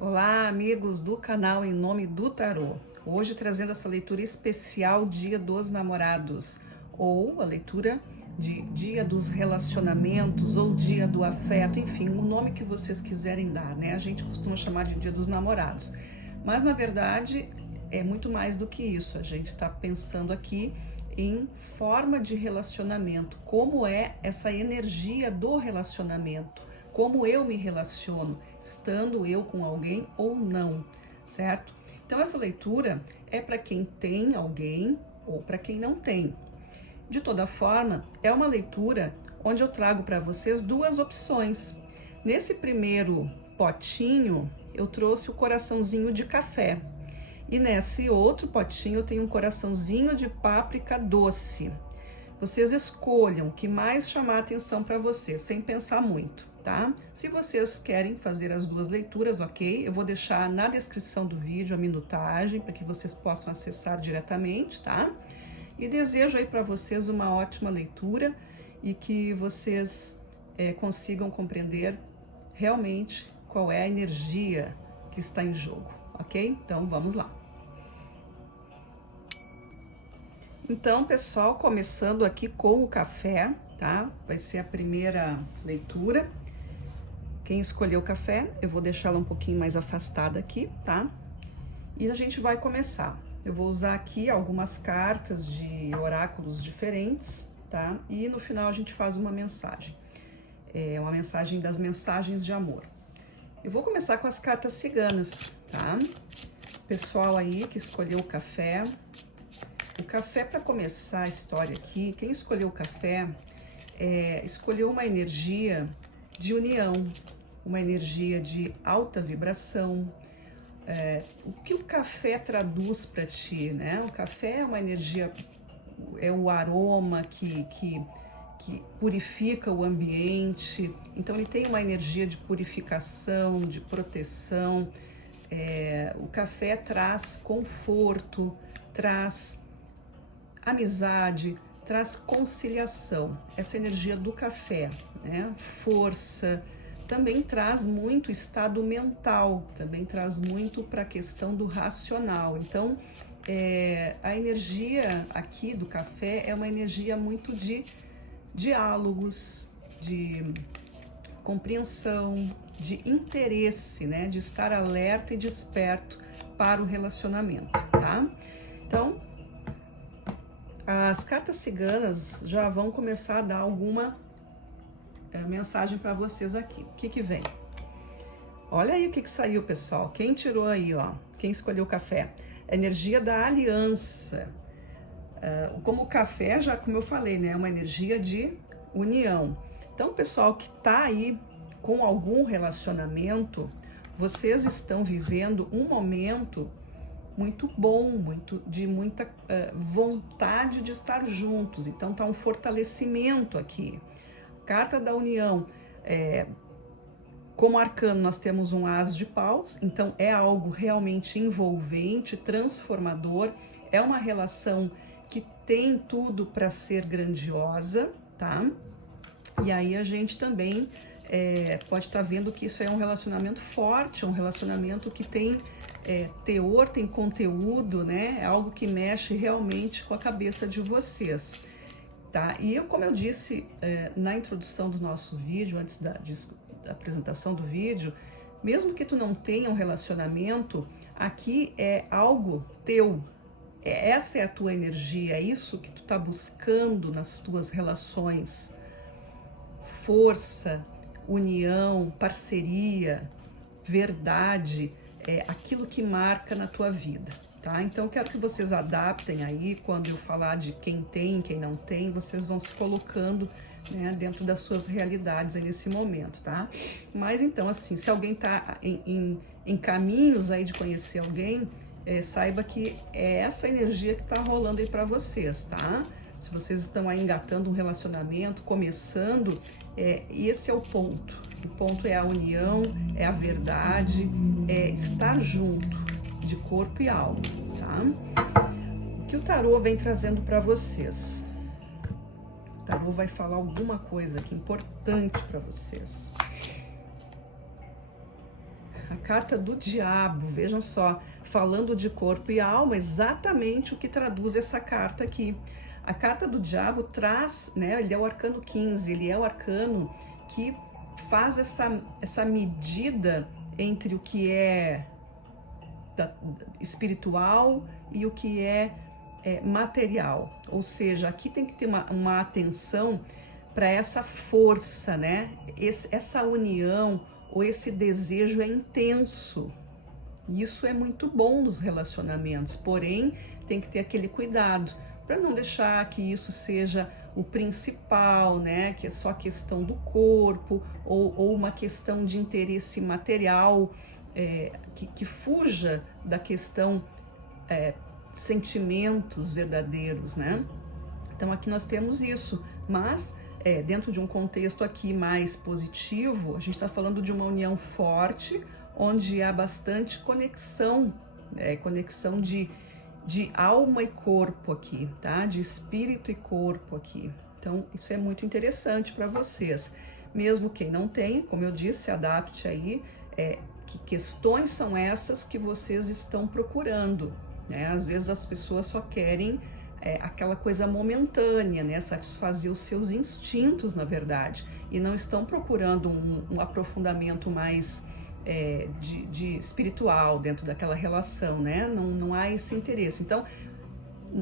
Olá, amigos do canal Em Nome do Tarô. Hoje trazendo essa leitura especial Dia dos Namorados, ou a leitura de Dia dos Relacionamentos, ou Dia do Afeto, enfim, o nome que vocês quiserem dar, né? A gente costuma chamar de Dia dos Namorados, mas na verdade é muito mais do que isso. A gente está pensando aqui em forma de relacionamento, como é essa energia do relacionamento, como eu me relaciono, estando eu com alguém ou não, certo? Então essa leitura é para quem tem alguém ou para quem não tem. De toda forma, é uma leitura onde eu trago para vocês duas opções. Nesse primeiro potinho, eu trouxe o coraçãozinho de café. E nesse outro potinho eu tenho um coraçãozinho de páprica doce. Vocês escolham o que mais chamar a atenção para vocês, sem pensar muito, tá? Se vocês querem fazer as duas leituras, ok? Eu vou deixar na descrição do vídeo a minutagem para que vocês possam acessar diretamente, tá? E desejo aí para vocês uma ótima leitura e que vocês consigam compreender realmente qual é a energia que está em jogo, ok? Então vamos lá. Então, pessoal, começando aqui com o café, tá? Vai ser a primeira leitura. Quem escolheu o café, eu vou deixá-la um pouquinho mais afastada aqui, tá? E a gente vai começar. Eu vou usar aqui algumas cartas de oráculos diferentes, tá? E no final a gente faz uma mensagem. É uma mensagem das mensagens de amor. Eu vou começar com as cartas ciganas, tá? Pessoal aí que escolheu o café, para começar a história aqui, quem escolheu o café escolheu uma energia de união, uma energia de alta vibração. O que o café traduz para ti, né? O café é uma energia, é o aroma que purifica o ambiente, então ele tem uma energia de purificação, de proteção. O café traz conforto, traz amizade, traz conciliação, essa energia do café, né? Força, também traz muito estado mental, também traz muito para a questão do racional. Então, a energia aqui do café é uma energia muito de diálogos, de compreensão, de interesse, né? De estar alerta e desperto para o relacionamento, tá? Então, as cartas ciganas já vão começar a dar alguma mensagem para vocês aqui. O que vem? Olha aí o que saiu, pessoal. Quem tirou aí, ó? Quem escolheu o café? Energia da aliança. Como o café, já como eu falei, né? É uma energia de união. Então, pessoal que tá aí com algum relacionamento, vocês estão vivendo um momento muito bom, de muita vontade de estar juntos. Então tá um fortalecimento aqui. Carta da união, como arcano nós temos um as de paus, então é algo realmente envolvente, transformador, é uma relação que tem tudo para ser grandiosa, tá? E aí a gente também pode estar vendo que isso é um relacionamento forte, um relacionamento que tem teor, tem conteúdo, né? É algo que mexe realmente com a cabeça de vocês, tá? E como eu disse na introdução do nosso vídeo, antes da apresentação do vídeo, mesmo que tu não tenha um relacionamento, aqui é algo teu, essa é a tua energia, é isso que tu tá buscando nas tuas relações. Força, união, parceria, verdade, aquilo que marca na tua vida, tá? Então eu quero que vocês adaptem aí, quando eu falar de quem tem, quem não tem, vocês vão se colocando, né, dentro das suas realidades aí nesse momento, tá? Mas então, assim, se alguém tá em caminhos aí de conhecer alguém, saiba que é essa energia que tá rolando aí para vocês, tá? Se vocês estão aí engatando um relacionamento, começando, esse é o ponto. O ponto é a união, é a verdade, é estar junto, de corpo e alma, tá? O que o tarô vem trazendo para vocês? O tarô vai falar alguma coisa aqui importante para vocês. A carta do diabo, vejam só, falando de corpo e alma, exatamente o que traduz essa carta aqui. A carta do diabo traz, né, ele é o arcano 15, ele é o arcano que faz essa medida entre o que é espiritual e o que é material. Ou seja, aqui tem que ter uma atenção para essa força, né? Essa união ou esse desejo é intenso. Isso é muito bom nos relacionamentos, porém tem que ter aquele cuidado para não deixar que isso seja o principal, né? Que é só questão do corpo ou uma questão de interesse material que fuja da questão sentimentos verdadeiros, né? Então aqui nós temos isso, mas dentro de um contexto aqui mais positivo, a gente está falando de uma união forte, onde há bastante conexão, conexão de alma e corpo aqui, tá? De espírito e corpo aqui. Então isso é muito interessante para vocês. Mesmo quem não tem, como eu disse, se adapte aí. Que questões são essas que vocês estão procurando, né? Às vezes as pessoas só querem aquela coisa momentânea, né? Satisfazer os seus instintos, na verdade, e não estão procurando um aprofundamento mais de espiritual dentro daquela relação, né? Não há esse interesse. Então,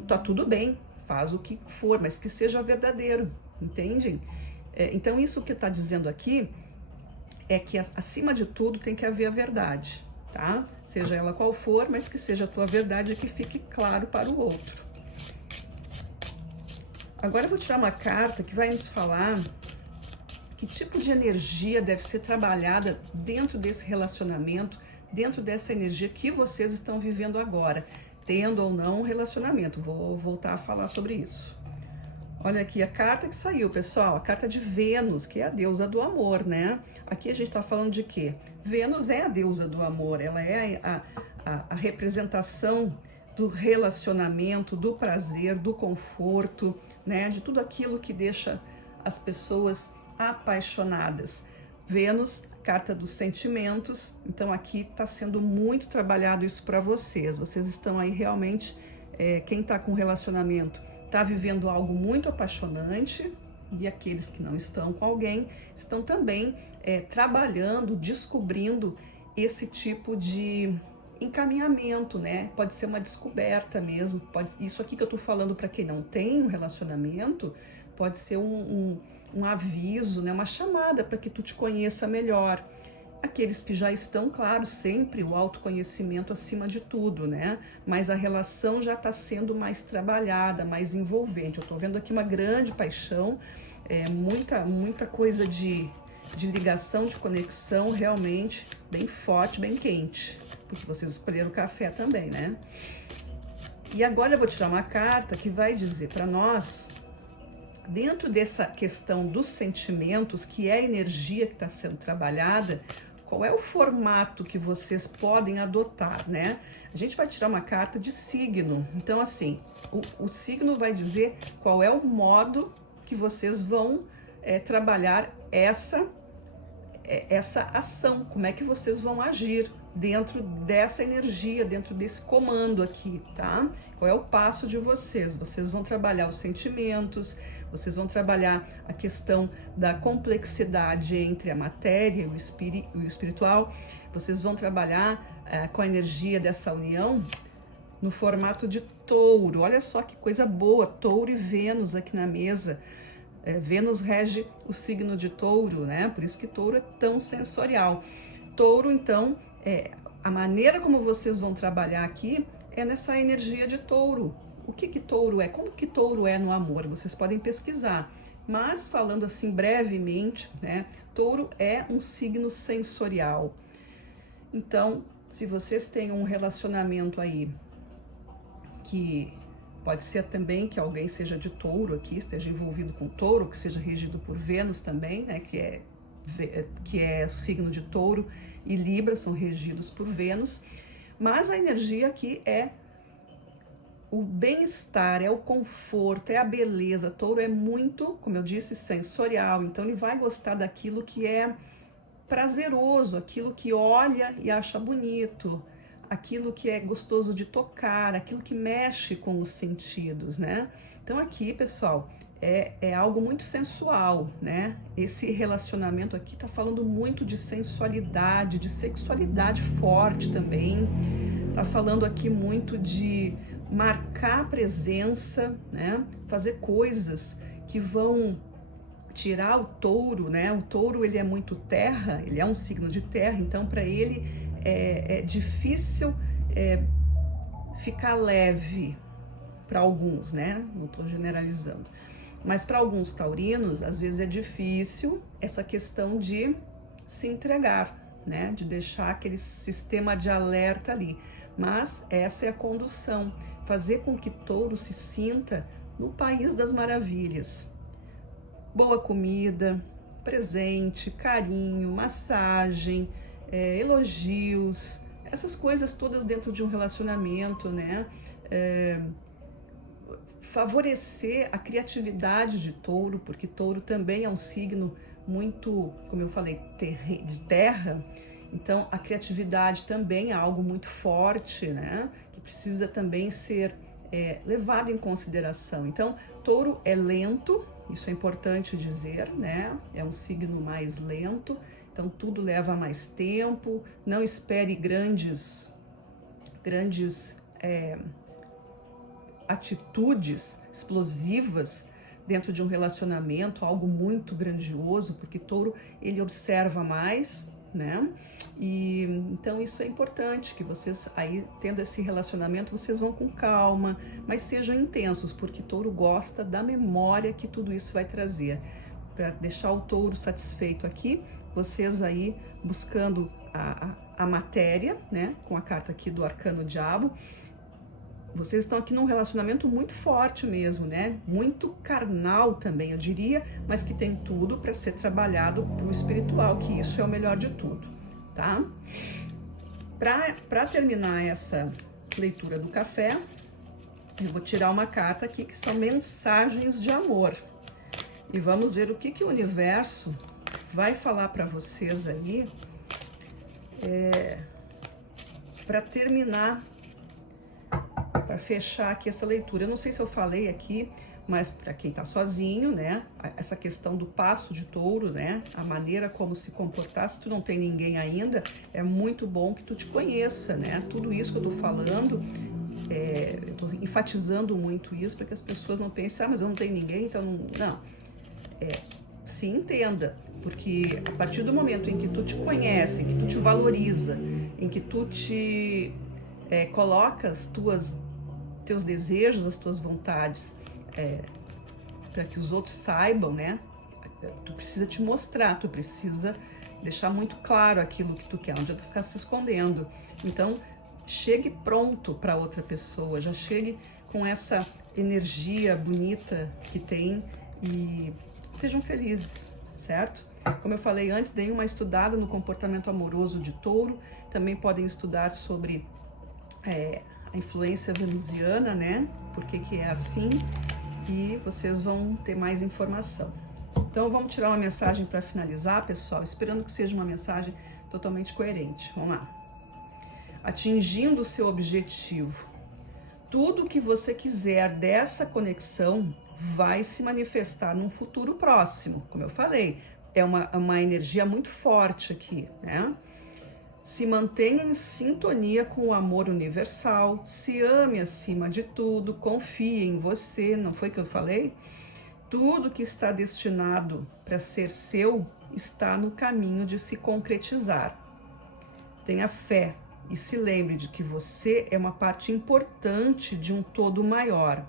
tá tudo bem, faz o que for, mas que seja verdadeiro, entendem? Então, isso que está dizendo aqui é que, acima de tudo, tem que haver a verdade, tá? Seja ela qual for, mas que seja a tua verdade e que fique claro para o outro. Agora eu vou tirar uma carta que vai nos falar que tipo de energia deve ser trabalhada dentro desse relacionamento, dentro dessa energia que vocês estão vivendo agora, tendo ou não um relacionamento. Vou voltar a falar sobre isso. Olha aqui a carta que saiu, pessoal, a carta de Vênus, que é a deusa do amor, né? Aqui a gente tá falando de quê? Vênus é a deusa do amor, ela é a representação do relacionamento, do prazer, do conforto, né? De tudo aquilo que deixa as pessoas apaixonadas. Vênus, carta dos sentimentos, então aqui tá sendo muito trabalhado isso para vocês. Vocês estão aí realmente, quem tá com relacionamento, está vivendo algo muito apaixonante, e aqueles que não estão com alguém estão também trabalhando, descobrindo esse tipo de encaminhamento, né? Pode ser uma descoberta mesmo, isso aqui que eu estou falando para quem não tem um relacionamento, pode ser um aviso, né? Uma chamada para que tu te conheça melhor. Aqueles que já estão, claro, sempre o autoconhecimento acima de tudo, né? Mas a relação já está sendo mais trabalhada, mais envolvente. Eu estou vendo aqui uma grande paixão, muita coisa de ligação, de conexão, realmente bem forte, bem quente. Porque vocês escolheram o café também, né? E agora eu vou tirar uma carta que vai dizer para nós, dentro dessa questão dos sentimentos, que é a energia que está sendo trabalhada, qual é o formato que vocês podem adotar, né? A gente vai tirar uma carta de signo. Então, assim, o signo vai dizer qual é o modo que vocês vão trabalhar essa ação, como é que vocês vão agir dentro dessa energia, dentro desse comando aqui, tá? Qual é o passo de vocês? Vocês vão trabalhar os sentimentos, vocês vão trabalhar a questão da complexidade entre a matéria e o espiritual, vocês vão trabalhar com a energia dessa união no formato de touro. Olha só que coisa boa, touro e Vênus aqui na mesa. Vênus rege o signo de touro, né? Por isso que touro é tão sensorial. Touro, então, a maneira como vocês vão trabalhar aqui é nessa energia de touro. O que touro é? Como que touro é no amor? Vocês podem pesquisar. Mas, falando assim brevemente, né? Touro é um signo sensorial. Então, se vocês têm um relacionamento aí que pode ser também que alguém seja de touro aqui, esteja envolvido com touro, que seja regido por Vênus também, né? Que é o signo de touro e Libra, são regidos por Vênus. Mas a energia aqui é o bem-estar, é o conforto, é a beleza. Touro é muito, como eu disse, sensorial, então ele vai gostar daquilo que é prazeroso, aquilo que olha e acha bonito, aquilo que é gostoso de tocar, aquilo que mexe com os sentidos, né? Então aqui, pessoal, é algo muito sensual, né? Esse relacionamento aqui tá falando muito de sensualidade, de sexualidade forte também. Tá falando aqui muito de marcar presença, né? Fazer coisas que vão tirar o touro, né? O touro, ele é muito terra, ele é um signo de terra, então para ele é difícil ficar leve para alguns, né? Não estou generalizando. Mas para alguns taurinos, às vezes é difícil essa questão de se entregar, né? De deixar aquele sistema de alerta ali. Mas essa é a condução, fazer com que touro se sinta no país das maravilhas. Boa comida, presente, carinho, massagem, elogios, essas coisas todas dentro de um relacionamento, né? Favorecer a criatividade de touro, porque touro também é um signo muito, como eu falei, de terra, então a criatividade também é algo muito forte, né? Que precisa também ser levado em consideração. Então, touro é lento, isso é importante dizer, né? É um signo mais lento, então tudo leva mais tempo. Não espere grandes atitudes explosivas dentro de um relacionamento, algo muito grandioso, porque touro, ele observa mais, né? E então isso é importante, que vocês aí, tendo esse relacionamento, vocês vão com calma, mas sejam intensos, porque touro gosta da memória que tudo isso vai trazer. Para deixar o touro satisfeito aqui, vocês aí buscando a matéria, né? Com a carta aqui do Arcano Diabo, vocês estão aqui num relacionamento muito forte mesmo, né? Muito carnal também, eu diria, mas que tem tudo para ser trabalhado pro espiritual, que isso é o melhor de tudo, tá? Para terminar essa leitura do café, eu vou tirar uma carta aqui que são mensagens de amor. E vamos ver o que o universo vai falar para vocês aí, para terminar, para fechar aqui essa leitura. Eu não sei se eu falei aqui, mas para quem tá sozinho, né, essa questão do passo de touro, né, a maneira como se comportar, se tu não tem ninguém ainda, é muito bom que tu te conheça, né, tudo isso que eu tô falando, eu tô enfatizando muito isso para que as pessoas não pensem, mas eu não tenho ninguém, então não, se entenda, porque a partir do momento em que tu te conhece, em que tu te valoriza, em que tu te coloca teus desejos, as tuas vontades, para que os outros saibam, né? Tu precisa te mostrar, tu precisa deixar muito claro aquilo que tu quer, não adianta ficar se escondendo. Então, chegue pronto para outra pessoa, já chegue com essa energia bonita que tem e sejam felizes, certo? Como eu falei antes, deem uma estudada no comportamento amoroso de touro, também podem estudar sobre a influência venusiana, né? Por que é assim? E vocês vão ter mais informação. Então vamos tirar uma mensagem para finalizar, pessoal, esperando que seja uma mensagem totalmente coerente. Vamos lá. Atingindo o seu objetivo. Tudo que você quiser dessa conexão vai se manifestar num futuro próximo. Como eu falei, é uma energia muito forte aqui, né? Se mantenha em sintonia com o amor universal, se ame acima de tudo, confie em você, não foi que eu falei? Tudo que está destinado para ser seu está no caminho de se concretizar. Tenha fé e se lembre de que você é uma parte importante de um todo maior.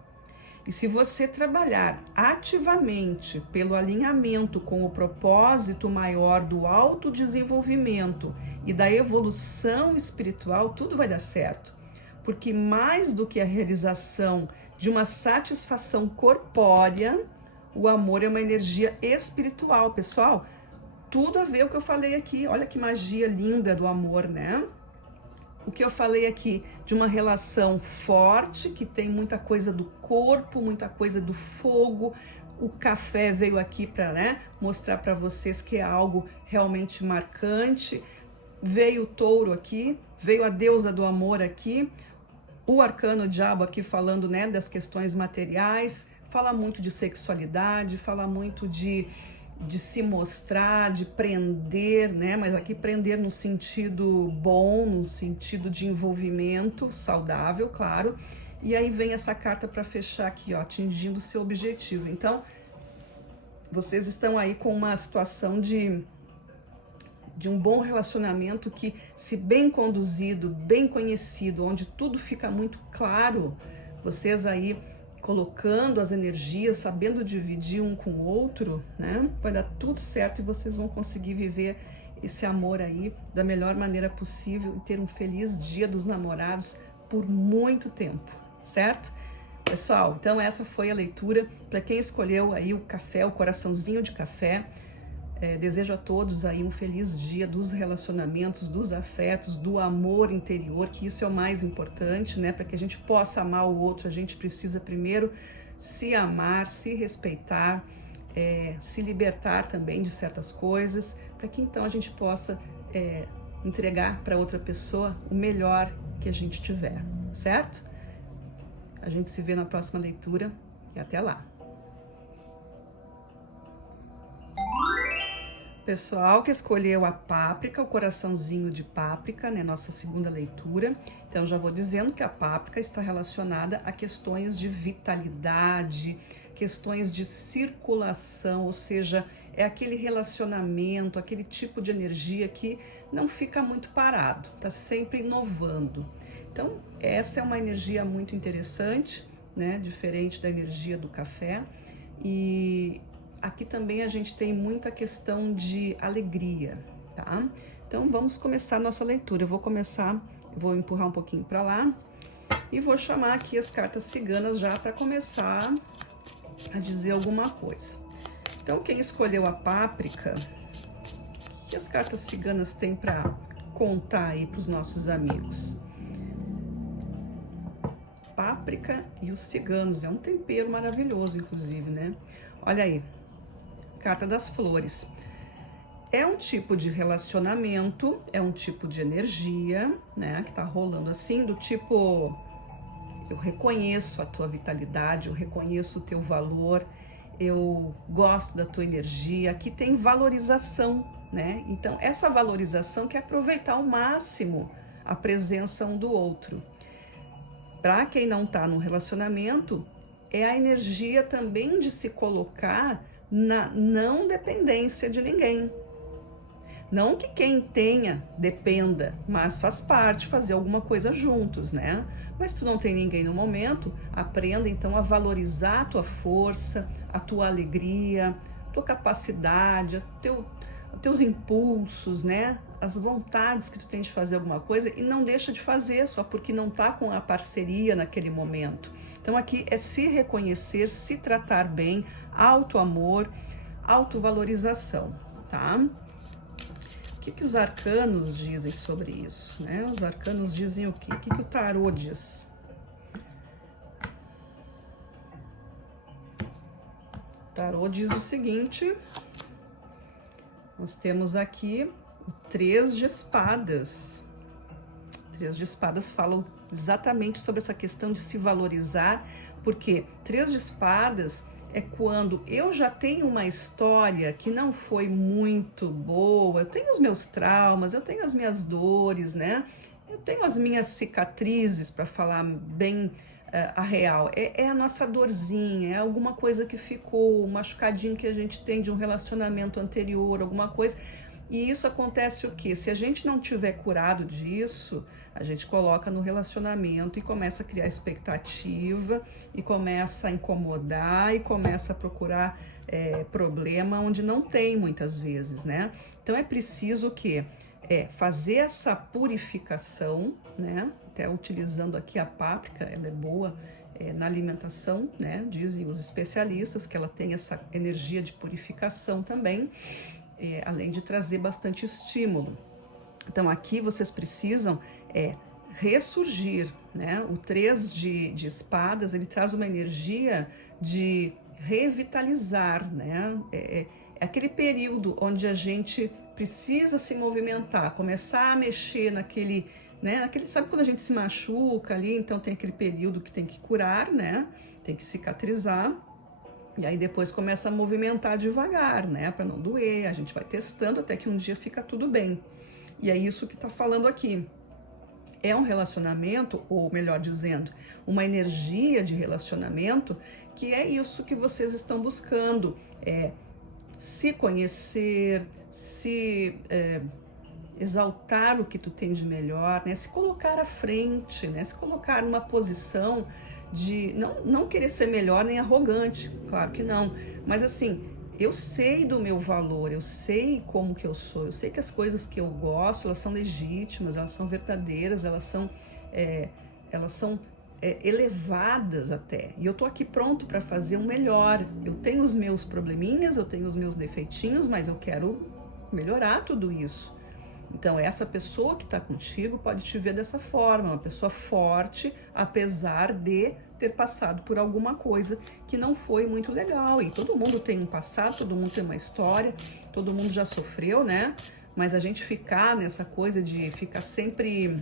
E se você trabalhar ativamente pelo alinhamento com o propósito maior do autodesenvolvimento e da evolução espiritual, tudo vai dar certo. Porque mais do que a realização de uma satisfação corpórea, o amor é uma energia espiritual, pessoal. Tudo a ver com o que eu falei aqui. Olha que magia linda do amor, né? O que eu falei aqui de uma relação forte, que tem muita coisa do corpo, muita coisa do fogo, O café veio aqui para, né, mostrar para vocês que é algo realmente marcante. Veio o touro aqui, veio a deusa do amor aqui, o arcano diabo aqui falando, né, das questões materiais, fala muito de sexualidade, fala muito de se mostrar, de prender, né? Mas aqui prender no sentido bom, no sentido de envolvimento saudável, claro. E aí vem essa carta para fechar aqui, ó, atingindo o seu objetivo. Então, vocês estão aí com uma situação de um bom relacionamento que, se bem conduzido, bem conhecido, onde tudo fica muito claro, vocês aí colocando as energias, sabendo dividir um com o outro, né? Vai dar tudo certo e vocês vão conseguir viver esse amor aí da melhor maneira possível e ter um feliz Dia dos Namorados por muito tempo, certo? Pessoal, então essa foi a leitura para quem escolheu aí o café, o coraçãozinho de café. Desejo a todos aí um feliz dia dos relacionamentos, dos afetos, do amor interior, que isso é o mais importante, né? Para que a gente possa amar o outro, a gente precisa primeiro se amar, se respeitar, se libertar também de certas coisas, para que então a gente possa entregar para outra pessoa o melhor que a gente tiver, certo? A gente se vê na próxima leitura e até lá! Pessoal que escolheu a páprica, o coraçãozinho de páprica, né, nossa segunda leitura. Então já vou dizendo que a páprica está relacionada a questões de vitalidade, questões de circulação, ou seja, é aquele relacionamento, aquele tipo de energia que não fica muito parado, está sempre inovando. Então essa é uma energia muito interessante, né, diferente da energia do café. E aqui também a gente tem muita questão de alegria, tá? Então vamos começar a nossa leitura. Eu vou empurrar um pouquinho para lá e vou chamar aqui as cartas ciganas já para começar a dizer alguma coisa. Então quem escolheu a páprica, o que as cartas ciganas têm para contar aí para os nossos amigos? Páprica e os ciganos, é um tempero maravilhoso, inclusive, né? Olha aí. Carta das flores. É um tipo de relacionamento, é um tipo de energia, né, que tá rolando assim, do tipo, eu reconheço a tua vitalidade, eu reconheço o teu valor, eu gosto da tua energia. Aqui tem valorização, né? Então, essa valorização quer aproveitar ao máximo a presença um do outro. Para quem não tá num relacionamento, é a energia também de se colocar na não dependência de ninguém. Não que quem tenha dependa, mas faz parte fazer alguma coisa juntos, né? Mas tu não tem ninguém no momento, aprenda então a valorizar a tua força, a tua alegria, a tua capacidade, teus impulsos, né? As vontades que tu tem de fazer alguma coisa e não deixa de fazer só porque não tá com a parceria naquele momento. Então aqui é se reconhecer, se tratar bem, autoamor, autovalorização, tá? O que os arcanos dizem sobre isso, né? Os arcanos dizem o quê? O que o tarô diz? O tarô diz o seguinte, nós temos aqui o 3 de espadas. O 3 de espadas falam exatamente sobre essa questão de se valorizar, porque 3 de espadas é quando eu já tenho uma história que não foi muito boa, eu tenho os meus traumas, eu tenho as minhas dores, né? Eu tenho as minhas cicatrizes, para falar bem a real. É a nossa dorzinha, é alguma coisa que ficou, um machucadinho que a gente tem de um relacionamento anterior, alguma coisa. E isso acontece o quê? Se a gente não tiver curado disso, a gente coloca no relacionamento e começa a criar expectativa, e começa a incomodar, e começa a procurar problema onde não tem muitas vezes, né? Então é preciso o quê? Fazer essa purificação, né? Até utilizando aqui a páprica, ela é boa na alimentação, né? Dizem os especialistas que ela tem essa energia de purificação também. Além de trazer bastante estímulo. Então aqui vocês precisam ressurgir, né? O 3 de espadas, ele traz uma energia de revitalizar, né? É aquele período onde a gente precisa se movimentar, começar a mexer naquele, né? Sabe quando a gente se machuca ali, então tem aquele período que tem que curar, né? Tem que cicatrizar. E aí depois começa a movimentar devagar, né? Para não doer, a gente vai testando até que um dia fica tudo bem. E é isso que tá falando aqui. É um relacionamento, ou melhor dizendo, uma energia de relacionamento, que é isso que vocês estão buscando. É se conhecer, exaltar o que tu tem de melhor, né? Se colocar à frente, né? Se colocar numa posição de não querer ser melhor nem arrogante, claro que não, mas assim, eu sei do meu valor, eu sei como que eu sou, eu sei que as coisas que eu gosto, elas são legítimas, elas são verdadeiras, elas são elevadas até, e eu tô aqui pronto para fazer o melhor. Eu tenho os meus probleminhas, eu tenho os meus defeitinhos, mas eu quero melhorar tudo isso. Então essa pessoa que está contigo pode te ver dessa forma, uma pessoa forte, apesar de ter passado por alguma coisa que não foi muito legal. E todo mundo tem um passado, todo mundo tem uma história, todo mundo já sofreu, né? Mas a gente ficar nessa coisa de ficar sempre...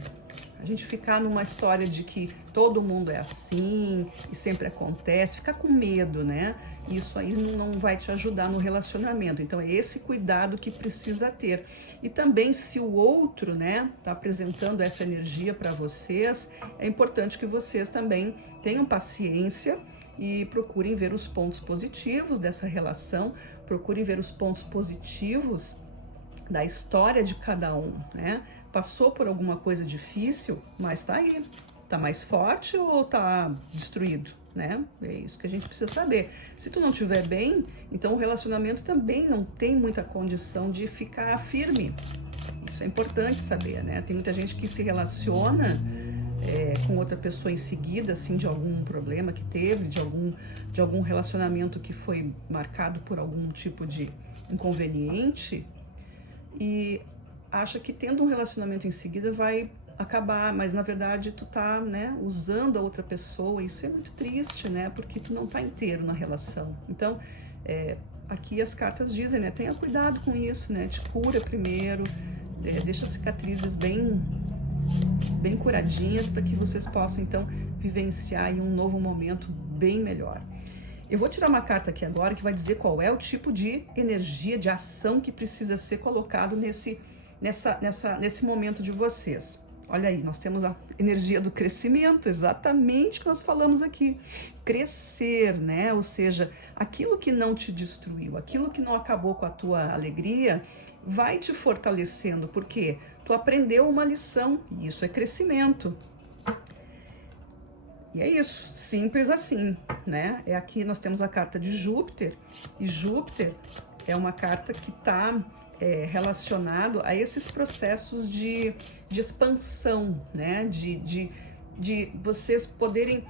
A gente ficar numa história de que todo mundo é assim e sempre acontece, ficar com medo, né? Isso aí não vai te ajudar no relacionamento. Então é esse cuidado que precisa ter. E também se o outro, né, tá apresentando essa energia para vocês, é importante que vocês também tenham paciência e procurem ver os pontos positivos dessa relação, procurem ver os pontos positivos da história de cada um, né? Passou por alguma coisa difícil, mas tá aí. Tá mais forte ou tá destruído, né? É isso que a gente precisa saber. Se tu não estiver bem, então o relacionamento também não tem muita condição de ficar firme. Isso é importante saber, né? Tem muita gente que se relaciona com outra pessoa em seguida, assim, de algum problema que teve, de algum relacionamento que foi marcado por algum tipo de inconveniente, e acha que tendo um relacionamento em seguida vai acabar, mas na verdade tu tá, né, usando a outra pessoa. Isso é muito triste, né, porque tu não tá inteiro na relação. Então, aqui as cartas dizem, né, tenha cuidado com isso, né, te cura primeiro, deixa as cicatrizes bem curadinhas para que vocês possam então vivenciar em um novo momento bem melhor. Eu vou tirar uma carta aqui agora que vai dizer qual é o tipo de energia, de ação que precisa ser colocado nesse momento de vocês. Olha aí, nós temos a energia do crescimento, exatamente o que nós falamos aqui. Crescer, né? Ou seja, aquilo que não te destruiu, aquilo que não acabou com a tua alegria, vai te fortalecendo, porque tu aprendeu uma lição, e isso é crescimento. E é isso, simples assim, né? Aqui nós temos a carta de Júpiter, e Júpiter é uma carta que está relacionado a esses processos de expansão, né? De vocês poderem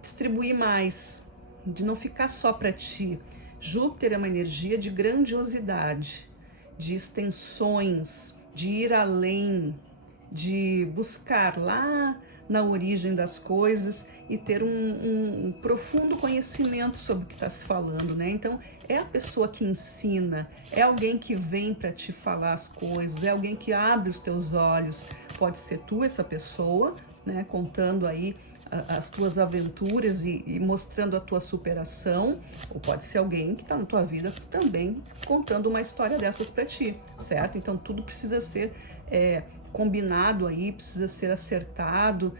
distribuir mais, de não ficar só para ti. Júpiter é uma energia de grandiosidade, de extensões, de ir além, de buscar lá na origem das coisas e ter um profundo conhecimento sobre o que está se falando, né? Então, é a pessoa que ensina, é alguém que vem para te falar as coisas, é alguém que abre os teus olhos. Pode ser tu, essa pessoa, né? Contando aí as tuas aventuras e mostrando a tua superação, ou pode ser alguém que está na tua vida também contando uma história dessas para ti, certo? Então, tudo precisa ser combinado aí, precisa ser acertado,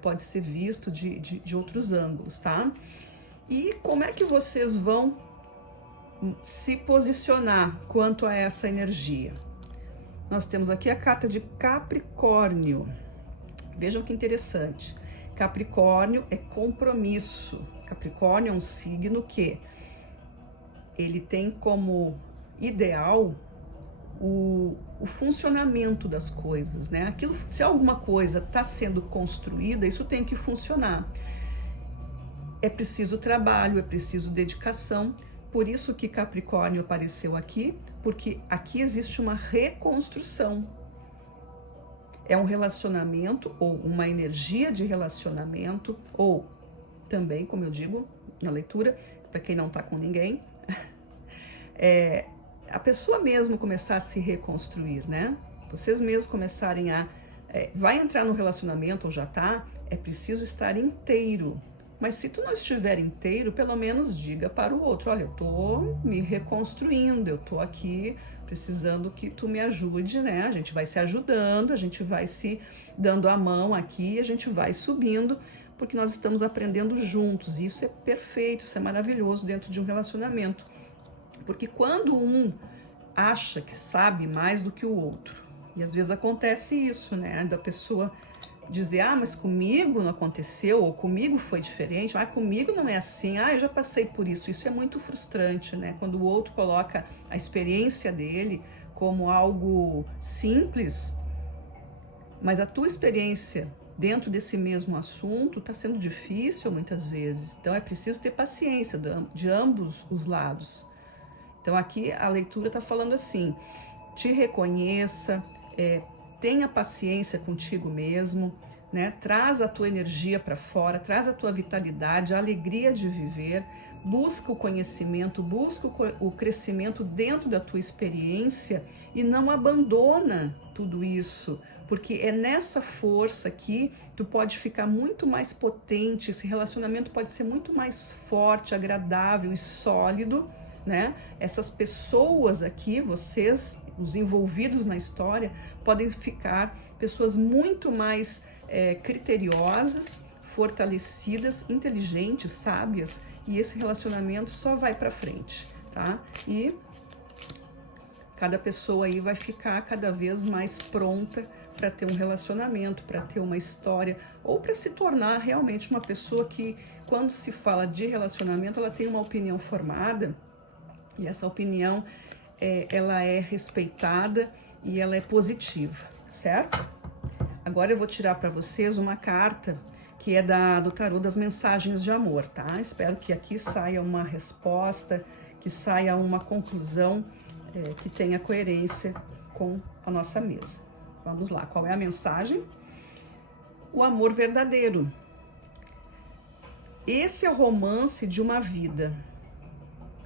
pode ser visto de outros ângulos, tá? E como é que vocês vão se posicionar quanto a essa energia? Nós temos aqui a carta de Capricórnio. Vejam que interessante. Capricórnio é compromisso. Capricórnio é um signo que ele tem como ideal o funcionamento das coisas, né? Aquilo, se alguma coisa está sendo construída, isso tem que funcionar. É preciso trabalho, é preciso dedicação. Por isso que Capricórnio apareceu aqui, porque aqui existe uma reconstrução. É um relacionamento ou uma energia de relacionamento, ou também, como eu digo na leitura, para quem não está com ninguém, a pessoa mesmo começar a se reconstruir, né? Vocês mesmos começarem a... vai entrar no relacionamento ou já tá, é preciso estar inteiro. Mas se tu não estiver inteiro, pelo menos diga para o outro, olha, eu tô me reconstruindo, eu tô aqui precisando que tu me ajude, né? A gente vai se ajudando, a gente vai se dando a mão aqui, a gente vai subindo, porque nós estamos aprendendo juntos. E isso é perfeito, isso é maravilhoso dentro de um relacionamento. Porque quando um acha que sabe mais do que o outro, e às vezes acontece isso, né? Da pessoa dizer, ah, mas comigo não aconteceu, ou comigo foi diferente, ah, comigo não é assim, ah, eu já passei por isso. Isso é muito frustrante, né? Quando o outro coloca a experiência dele como algo simples, mas a tua experiência dentro desse mesmo assunto está sendo difícil muitas vezes. Então é preciso ter paciência de ambos os lados. Então aqui a leitura está falando assim, te reconheça, tenha paciência contigo mesmo, né? Traz a tua energia para fora, traz a tua vitalidade, a alegria de viver, busca o conhecimento, busca o crescimento dentro da tua experiência e não abandona tudo isso, porque é nessa força que tu pode ficar muito mais potente, esse relacionamento pode ser muito mais forte, agradável e sólido, né? Essas pessoas aqui, vocês, os envolvidos na história, podem ficar pessoas muito mais criteriosas, fortalecidas, inteligentes, sábias, e esse relacionamento só vai para frente, tá? E cada pessoa aí vai ficar cada vez mais pronta para ter um relacionamento, para ter uma história, ou para se tornar realmente uma pessoa que, quando se fala de relacionamento, ela tem uma opinião formada, e essa opinião ela é respeitada e ela é positiva, certo? Agora eu vou tirar para vocês uma carta que é do tarô das mensagens de amor, tá? Espero que aqui saia uma resposta, que saia uma conclusão que tenha coerência com a nossa mesa. Vamos lá, qual é a mensagem? O amor verdadeiro. Esse é o romance de uma vida.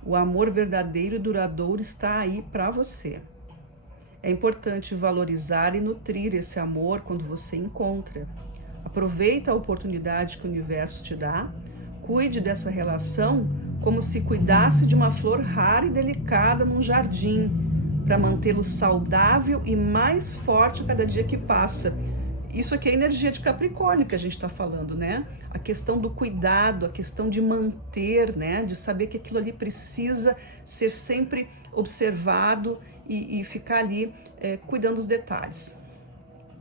O amor verdadeiro e duradouro está aí para você. É importante valorizar e nutrir esse amor quando você encontra. Aproveita a oportunidade que o universo te dá. Cuide dessa relação como se cuidasse de uma flor rara e delicada num jardim, para mantê-lo saudável e mais forte a cada dia que passa. Isso aqui é a energia de Capricórnio que a gente está falando, né? A questão do cuidado, a questão de manter, né? De saber que aquilo ali precisa ser sempre observado e ficar ali cuidando dos detalhes.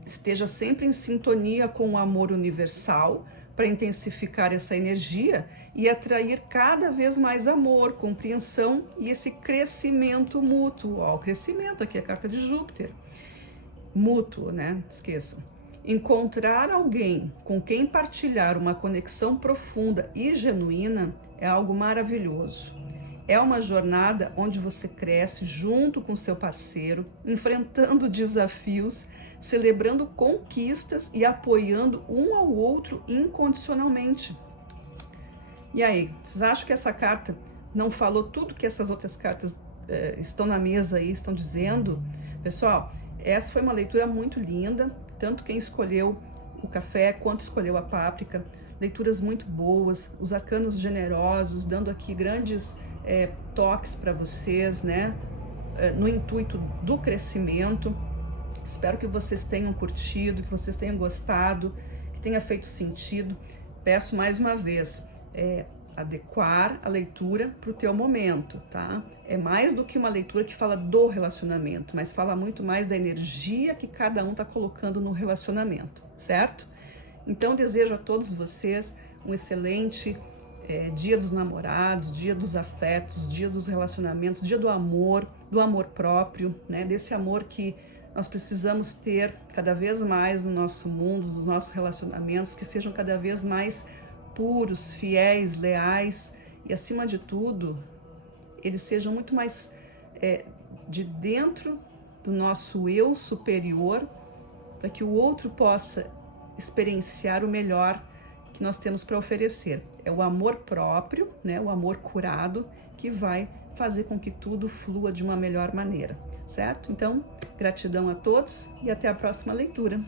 Esteja sempre em sintonia com o amor universal para intensificar essa energia e atrair cada vez mais amor, compreensão e esse crescimento mútuo. Ó, o crescimento aqui é a carta de Júpiter. Mútuo, né? Esqueçam. Encontrar alguém com quem partilhar uma conexão profunda e genuína é algo maravilhoso. É uma jornada onde você cresce junto com seu parceiro, enfrentando desafios, celebrando conquistas e apoiando um ao outro incondicionalmente. E aí, vocês acham que essa carta não falou tudo que essas outras cartas estão na mesa aí, estão dizendo? Pessoal, essa foi uma leitura muito linda, tanto quem escolheu o café quanto escolheu a páprica. Leituras muito boas, os arcanos generosos, dando aqui grandes toques para vocês, né? No intuito do crescimento. Espero que vocês tenham curtido, que vocês tenham gostado, que tenha feito sentido. Peço mais uma vez, adequar a leitura para o teu momento, tá? É mais do que uma leitura que fala do relacionamento, mas fala muito mais da energia que cada um está colocando no relacionamento, certo? Então, desejo a todos vocês um excelente Dia dos Namorados, Dia dos Afetos, Dia dos Relacionamentos, Dia do amor próprio, né? Desse amor que nós precisamos ter cada vez mais no nosso mundo, nos nossos relacionamentos, que sejam cada vez mais puros, fiéis, leais e, acima de tudo, eles sejam muito mais de dentro do nosso eu superior, para que o outro possa experienciar o melhor que nós temos para oferecer. É o amor próprio, né? O amor curado que vai fazer com que tudo flua de uma melhor maneira, certo? Então, gratidão a todos e até a próxima leitura.